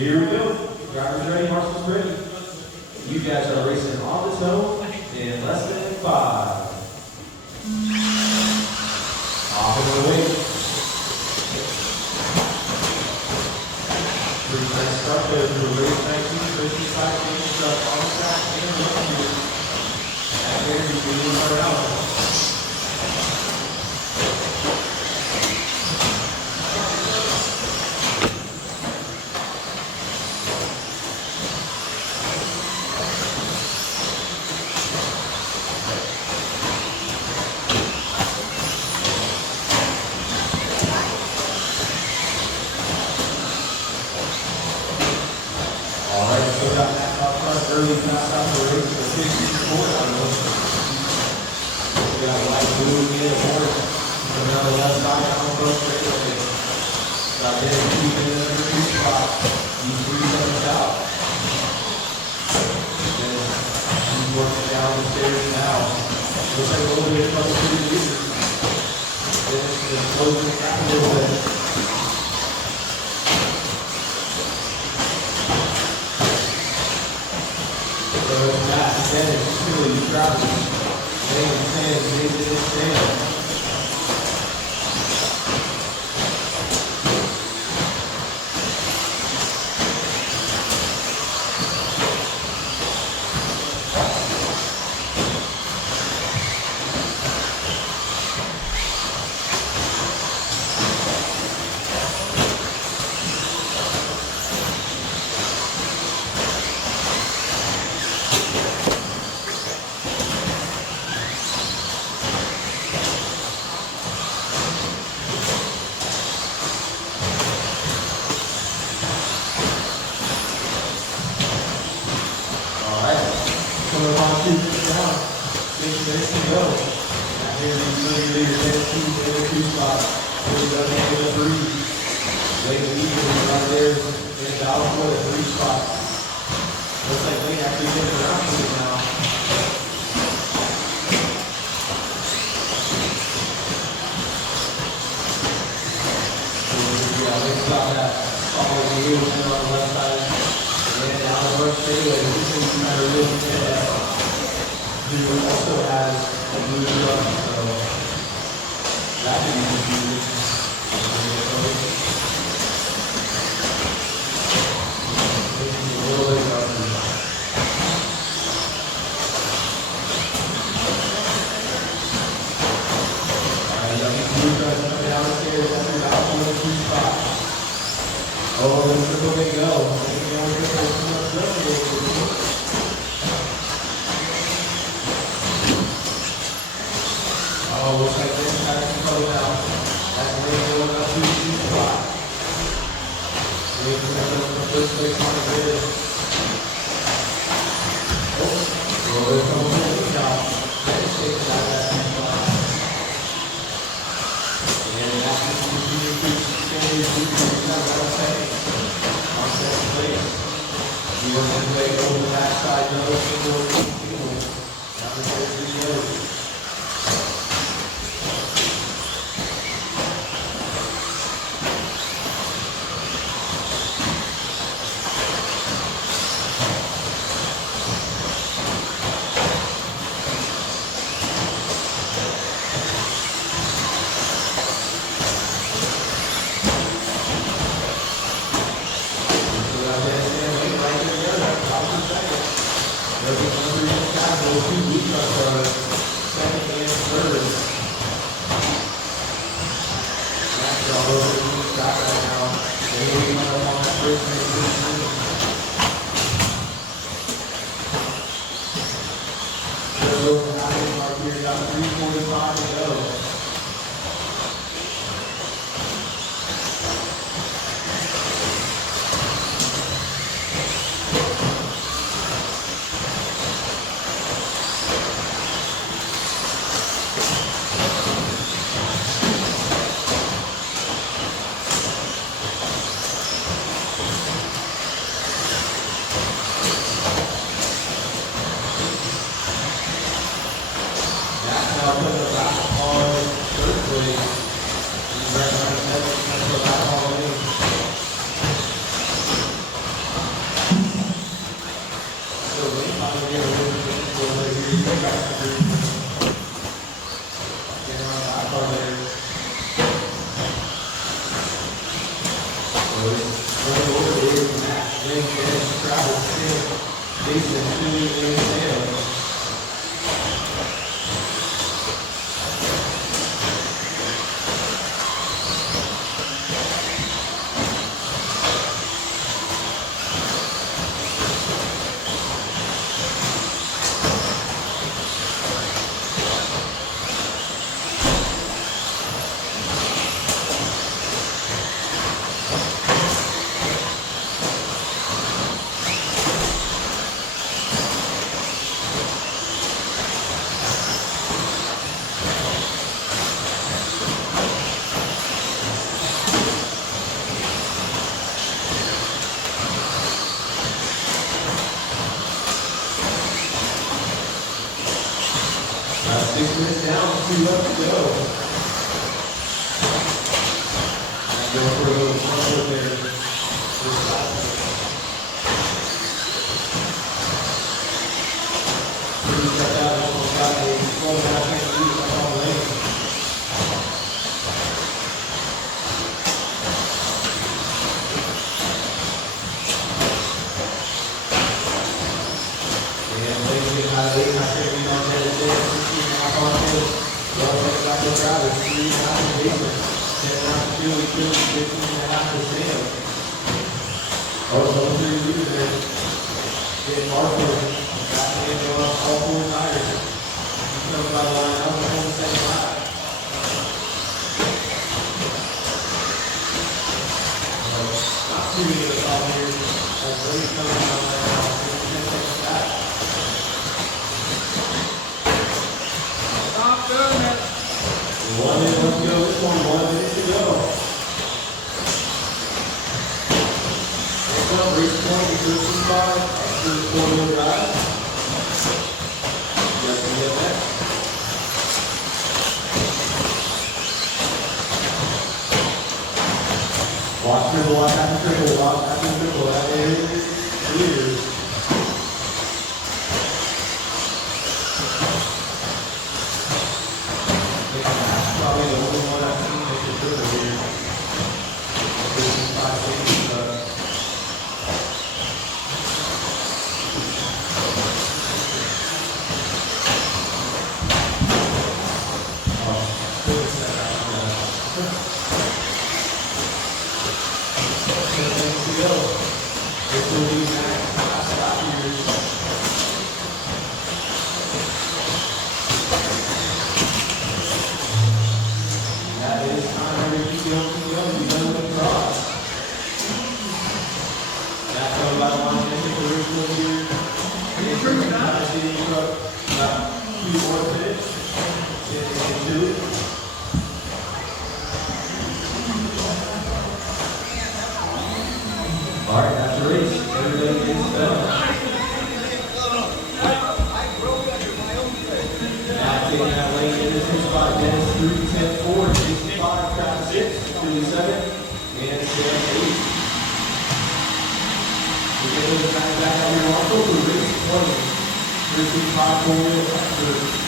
Here we go. Drivers ready, marshals ready. You guys are racing on the toe in less than 5. Off and away. Pretty nice start there for race 19, 55 start on the track and left here. And there you can start out. Early pass out the race for 54 out of those. We got light blue again, more. Coming out the left side on both straightaway. Got there, keeping it in the 2 spot. He's 3 seconds out. Then he's working down the stairs now. Looks like a little bit of trouble for the leader. Then it's closing the gap a little bit. Dennis, Philly, Travis, James, Sam. Now put the back on 6 minutes down, 2 left to go. And go for a little front foot there. Pretty cut out, almost got a 12.5 minute lead up on the lane. And lane getting out of 8, not going to be on 10 to 10. Well, it's like the drivers, 3.5 in basement, 10.5 to 15.5 to Sam. Oh, those 3 leaders there. Getting Marshall, got to go off all 4 tires. He's coming by the line out on the second lap. Not too many of us out here. As Reedy's coming by the line out, 10 seconds back. One minute left to go. This one, 1 minute to go. Next up, race point, the 15.5, after the 4-wheel drive. You guys can get that. Watch triple, watch after triple, watch after triple. That is clear. Probably the only one I've seen that could do it here. 5 seconds, to go. This will be Max last stop here. That is time to keep going, be done with the cross. That comes by the line, I think the race will here. I see the truck about 2 more minutes. And 2. All right, that's the race. Everybody gets done. Now taking that lane in this is by Dennis 3-10-4, JC5, Travis 6, 37, and 7-8. We get those guys back on your Marshall for race 20. 3-5 4-wheel tractor.